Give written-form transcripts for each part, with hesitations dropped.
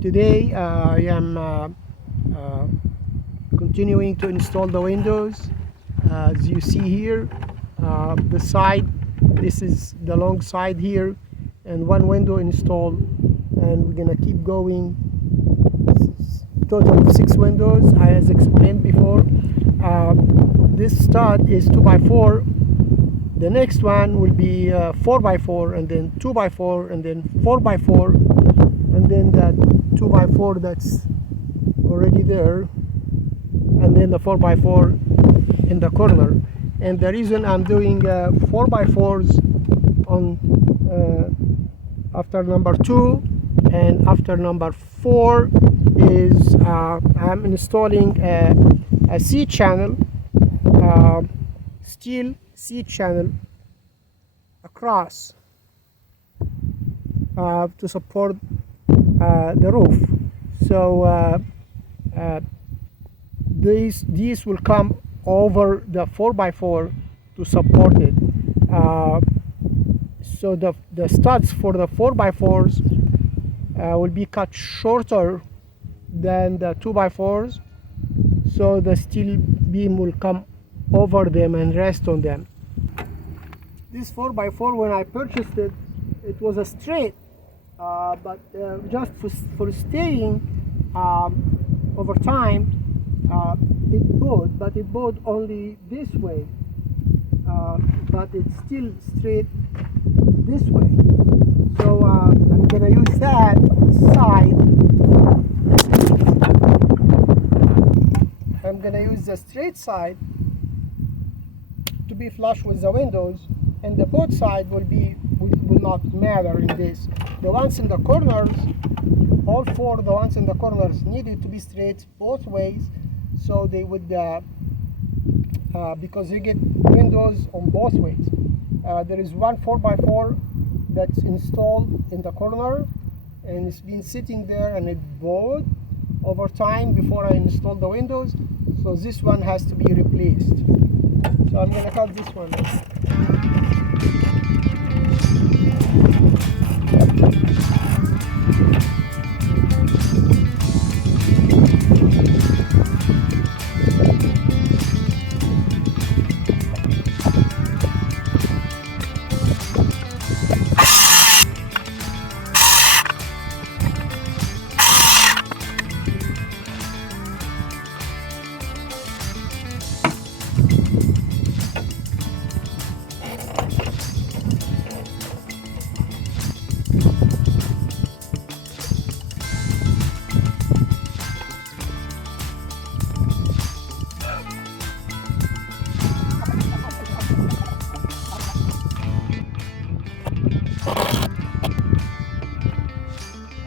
Today I am continuing to install the windows. As you see here, the side, this is the long side here, and one window installed, and we're gonna keep going. Total of 6 windows, as explained before. This stud is 2x4. The next one will be 4x4, and then 2x4, and then 4x4, and then that 2x4 that's already there, and then the 4x4 in the corner. And the reason I'm doing 4x4s on after number 2 and after number 4 is I'm installing a C channel, steel C channel across to support the roof. So these will come over the 4x4 to support it. So the studs for the 4x4s will be cut shorter than the 2x4s, so the steel beam will come over them and rest on them. This 4x4, when I purchased it, it was a straight, but just for staying over time, it bowed, but it bowed only this way, but it's still straight this way. So I'm gonna use that side. I'm gonna use the straight side to be flush with the windows, and the both side will not matter in this. The ones in the corners, all 4 the ones in the corners needed to be straight both ways, so they would because you get windows on both ways. There is one 4x4 that's installed in the corner, and it's been sitting there and it bowed over time before I installed the windows, so this one has to be replaced. So I'm gonna cut this one.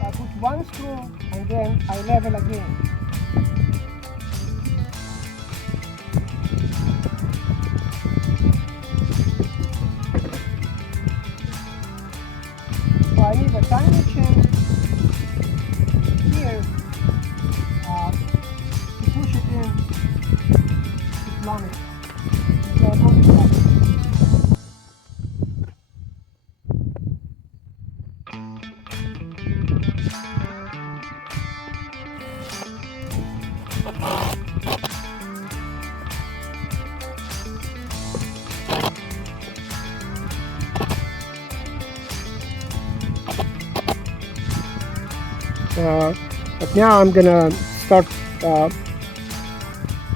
I put one screw and then I level again. So I need a tiny chain here to push it in to plumb it. So I'll open it up. But now I'm gonna start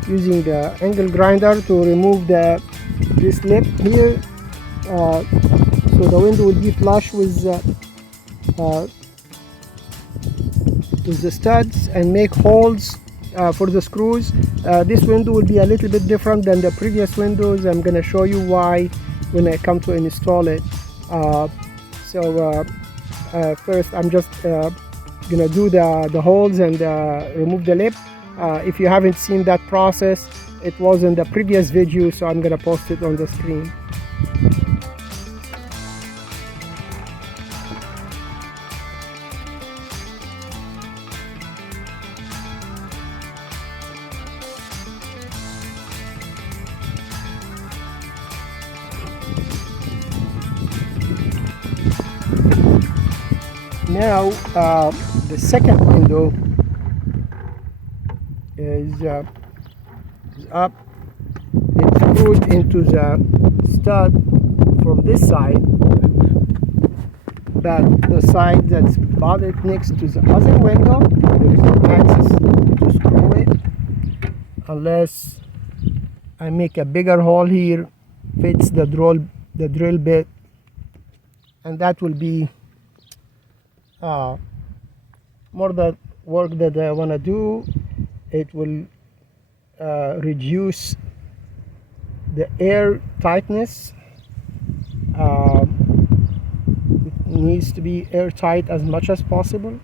using the angle grinder to remove this lip here, so the window will be flush with the studs and make holes for the screws. This window will be a little bit different than the previous windows. I'm gonna show you why when I come to install it. First I'm just gonna do the holes and remove the lip. If you haven't seen that process, it was in the previous video, so I'm gonna post it on the screen. Now the second window is up. It's screwed into the stud from this side, but the side that's bolted next to the other window, there is no access to screw it unless I make a bigger hole here, fits the drill bit, and that will be more the work that I want to do. It will reduce the air tightness. It needs to be airtight as much as possible.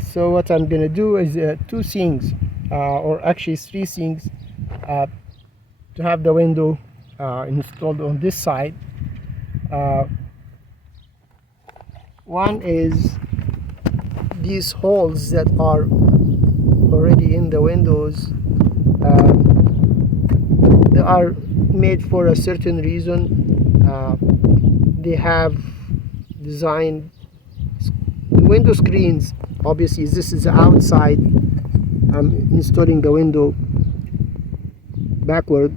So what I'm gonna do is two things, or actually three things, to have the window installed on this side. One is these holes that are already in the windows. They are made for a certain reason. They have designed the window screens. Obviously this is outside. I'm installing the window backward,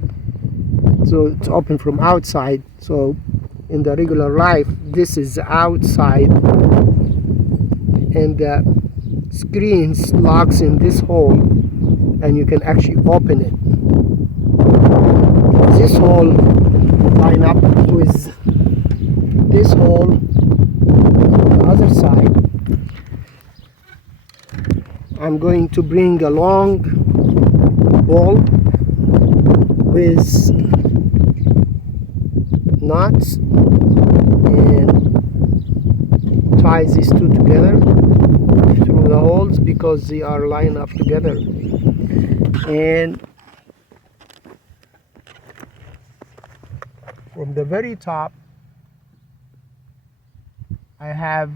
so it's open from outside. So in the regular life, this is outside, and the screens locks in this hole, and you can actually open it. This hole line up with this hole on the other side. I'm going to bring a long ball with knots and tie these two together through the holes because they are lined up together. And from the very top, I have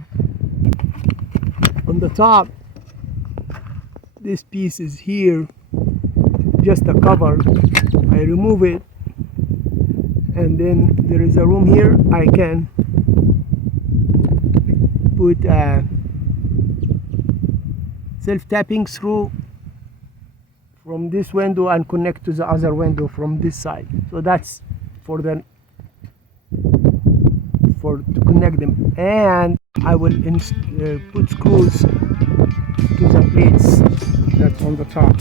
on the top, this piece is here, just a cover. I remove it, and then there is a room here. I can put a self-tapping screw from this window and connect to the other window from this side. So that's for to connect them, and I will put screws to the plates that's on the top.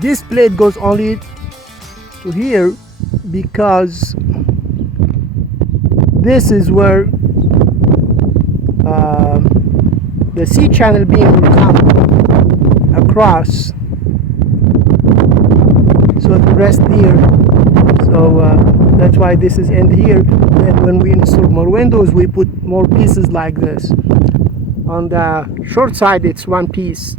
This plate goes only to here because this is where the C-channel beam will come across, so it rests here. So that's why this is end here. And when we install more windows, we put more pieces like this. On the short side, it's one piece.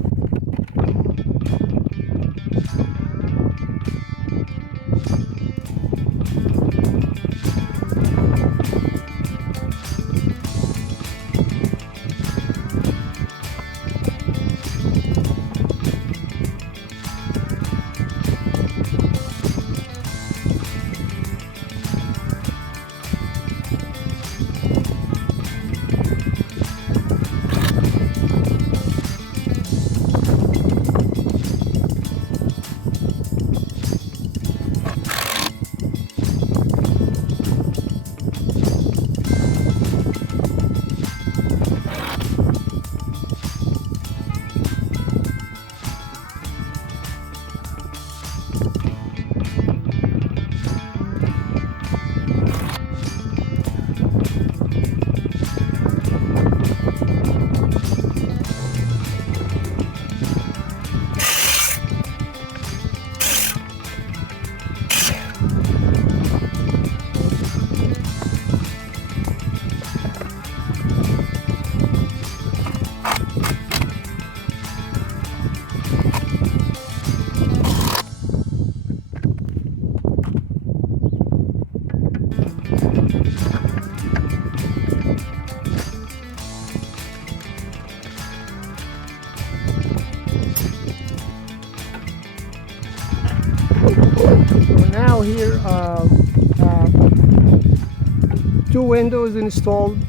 two windows installed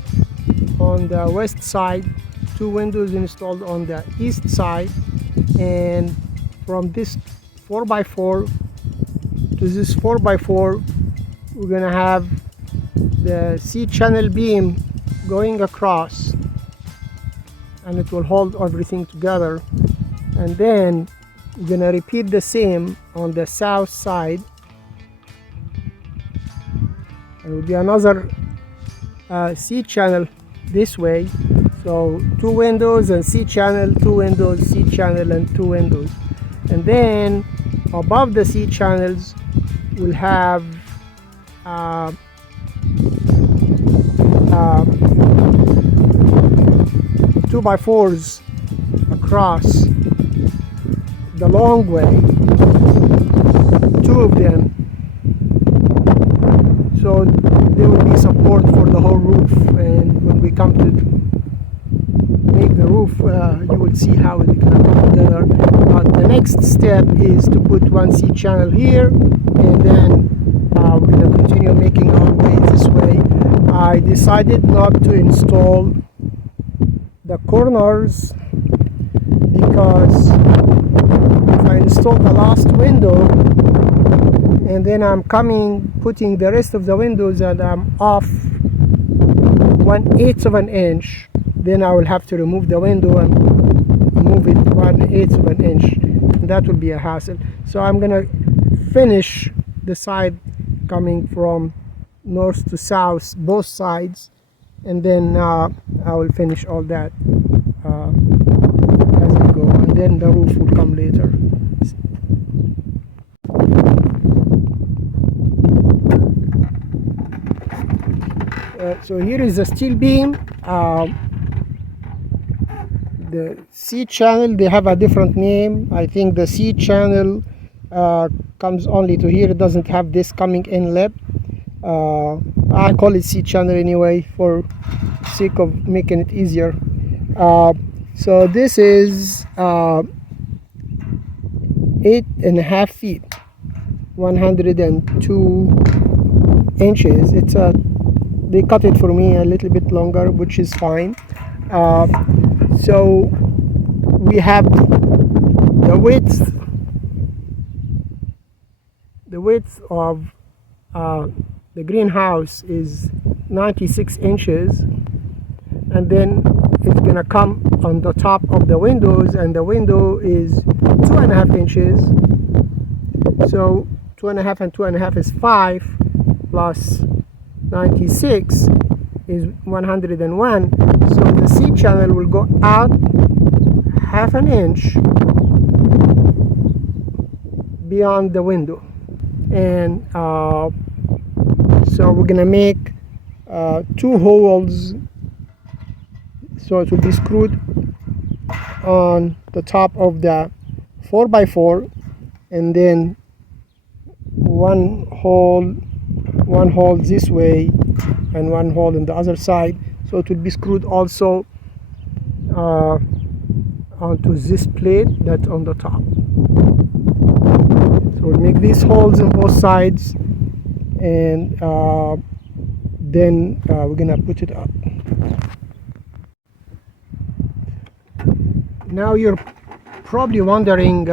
on the west side, two windows installed on the east side, and from this 4x4 to this 4x4 we're gonna have the C-channel beam going across, and it will hold everything together. And then we're gonna repeat the same on the south side. There will be another C-channel this way, so two windows and C-channel, two windows, C-channel, and two windows. And then above the C-channels we'll have 2x4s across the long way, two of them, so there will be support for the whole roof. And when we come to make the roof, you will see how it can come together. But the next step is to put one C-channel here, and then we're going to continue making our way this way. I decided not to install the corners because if I install the last window and then I'm putting the rest of the windows and I'm off 1/8 of an inch, then I will have to remove the window and move it 1/8 of an inch, and that will be a hassle. So I'm gonna finish the side coming from north to south, both sides, and then I will finish all that as I go, and then the roof will come later. So here is the steel beam. The C-channel, they have a different name. I think the C-channel comes only to here. It doesn't have this coming inlet. I call it C-channel anyway for sake of making it easier. So this is 8.5 feet, 102 inches. It's they cut it for me a little bit longer, which is fine. So we have the width of the greenhouse is 96 inches, and then it's gonna come on the top of the windows, and the window is 2.5 inches. So 2.5 and 2.5 is 5, plus 96 is 101. So the C-channel will go out 1/2 inch beyond the window, and so we're gonna make 2 holes, so it will be screwed on the top of the 4x4, and then one hole this way and one hole on the other side, so it will be screwed also onto this plate that's on the top. So we'll make these holes on both sides, and then we're gonna put it up. Now you're probably wondering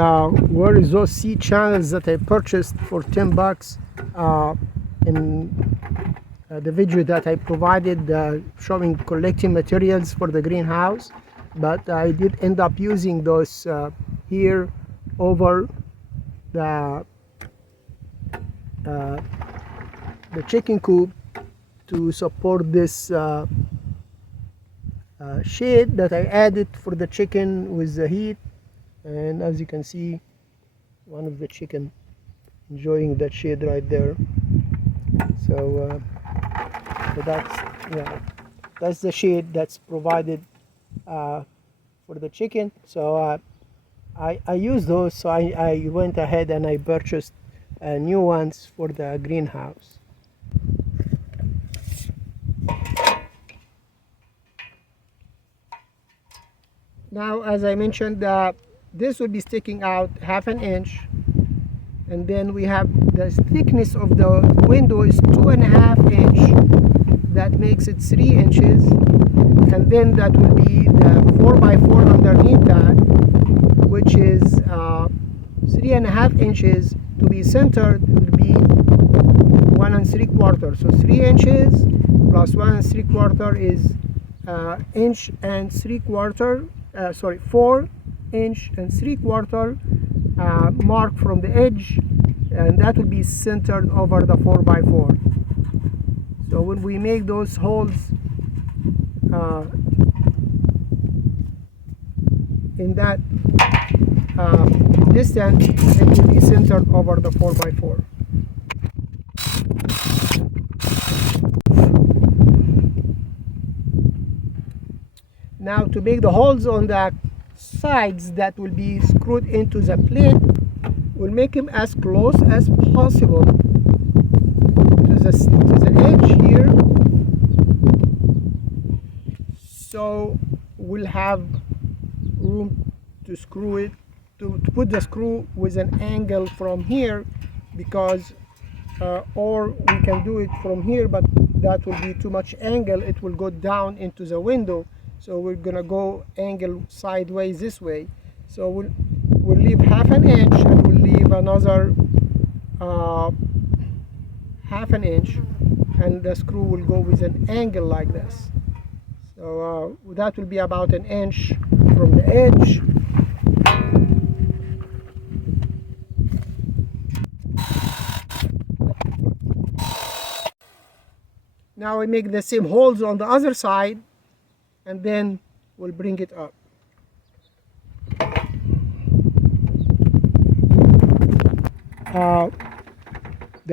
where is those C-channels that I purchased for $10 in the video that I provided showing collecting materials for the greenhouse. But I did end up using those here over the chicken coop to support this shade that I added for the chicken with the heat. And as you can see, one of the chicken enjoying that shade right there. So, that's the shade that's provided for the chicken. So I use those, so I went ahead and I purchased new ones for the greenhouse. Now, as I mentioned, this will be sticking out 1/2 inch, and then we have the thickness of the window is 2.5 inch. that makes it 3 inches, and then that will be the 4x4 underneath that, which is 3.5 inches. To be centered, it will be 1 3/4. So 3 inches plus 1 3/4 is inch and 3/4. 4 inch and 3/4 mark from the edge, and that will be centered over the 4x4. So when we make those holes in that distance, it will be centered over the 4x4. Now to make the holes on the sides that will be screwed into the plate, we'll make them as close as possible to the edge here, so we'll have room to screw it, to put the screw with an angle from here, because or we can do it from here, but that will be too much angle. It will go down into the window, so we're gonna go angle sideways this way. So we'll leave half an inch, and we'll leave another half an inch, and the screw will go with an angle like this. So that will be about an inch from the edge. Now we make the same holes on the other side, and then we'll bring it up.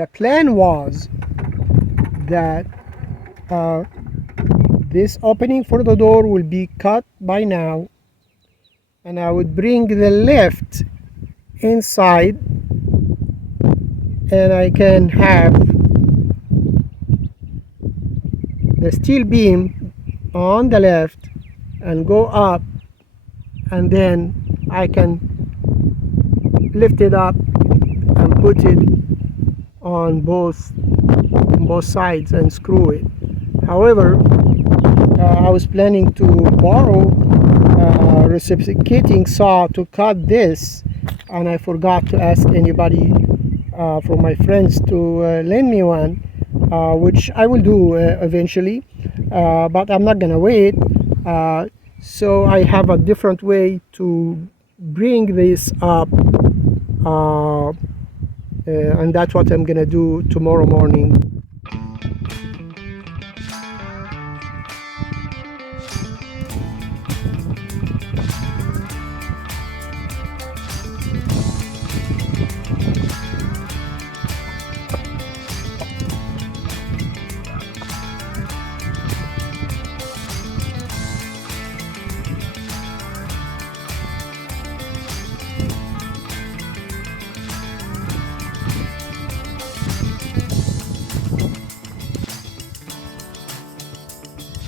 The plan was that this opening for the door will be cut by now, and I would bring the lift inside, and I can have the steel beam on the left and go up, and then I can lift it up and put it on both sides and screw it. However, I was planning to borrow a reciprocating saw to cut this, and I forgot to ask anybody from my friends to lend me one, which I will do eventually, but I'm not gonna wait. So I have a different way to bring this up, and that's what I'm gonna do tomorrow morning.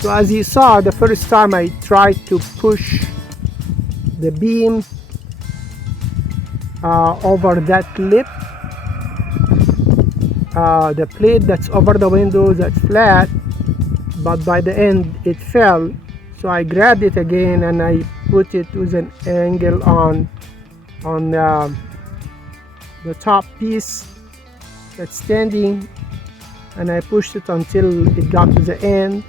So as you saw, the first time I tried to push the beam over that lip, the plate that's over the window, that's flat, but by the end it fell. So I grabbed it again and I put it with an angle on the top piece that's standing, and I pushed it until it got to the end,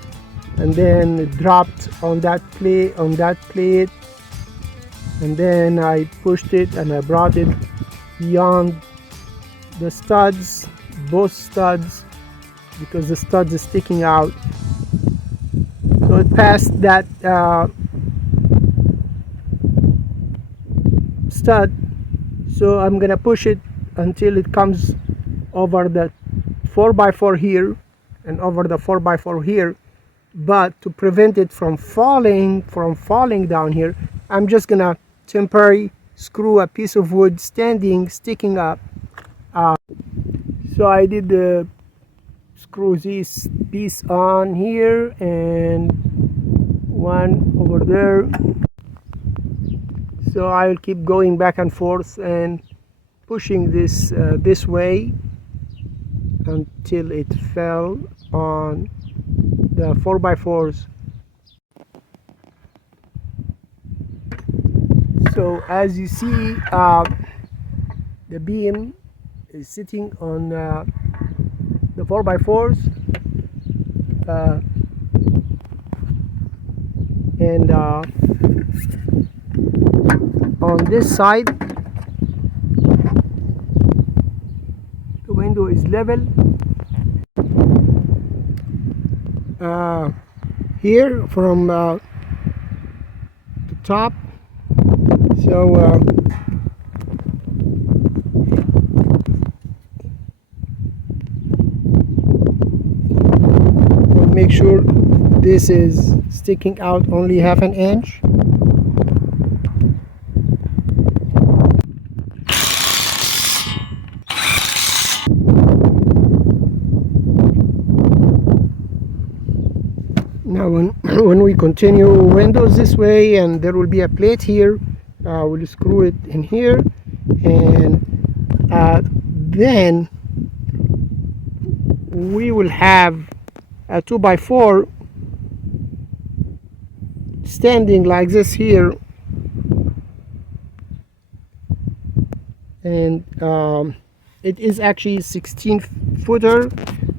and then it dropped on that plate, and then I pushed it and I brought it beyond the studs, both studs, because the studs is sticking out. So it passed that stud, so I'm gonna push it until it comes over the 4x4 here and over the 4x4 here. But to prevent it from falling down here, I'm just gonna temporarily screw a piece of wood sticking up. So I did screw this piece on here and one over there. So I'll keep going back and forth and pushing this this way until it fell on the 4x4s. So as you see, the beam is sitting on the 4x4s, and on this side the window is level. Here from the top, so we'll make sure this is sticking out only half an inch. Now when we continue windows this way, and there will be a plate here, we'll screw it in here, and then we will have a 2x4 standing like this here, and it is actually 16 footer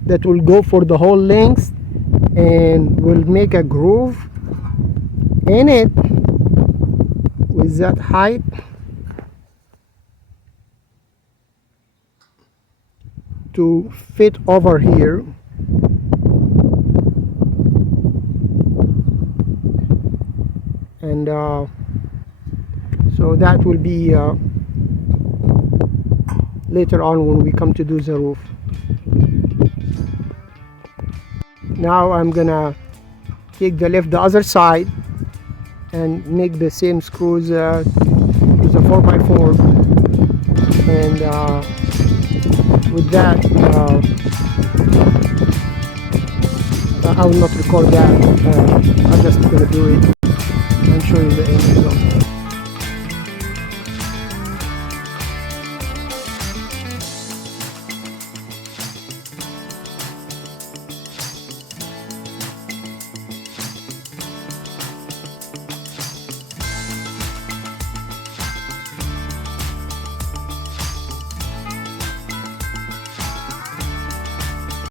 that will go for the whole length, and we'll make a groove in it with that height to fit over here. And so that will be later on when we come to do the roof. Now I'm gonna take the lift the other side and make the same screws with a 4x4, and with that I will not record that. I'm just gonna do it and show you the end result.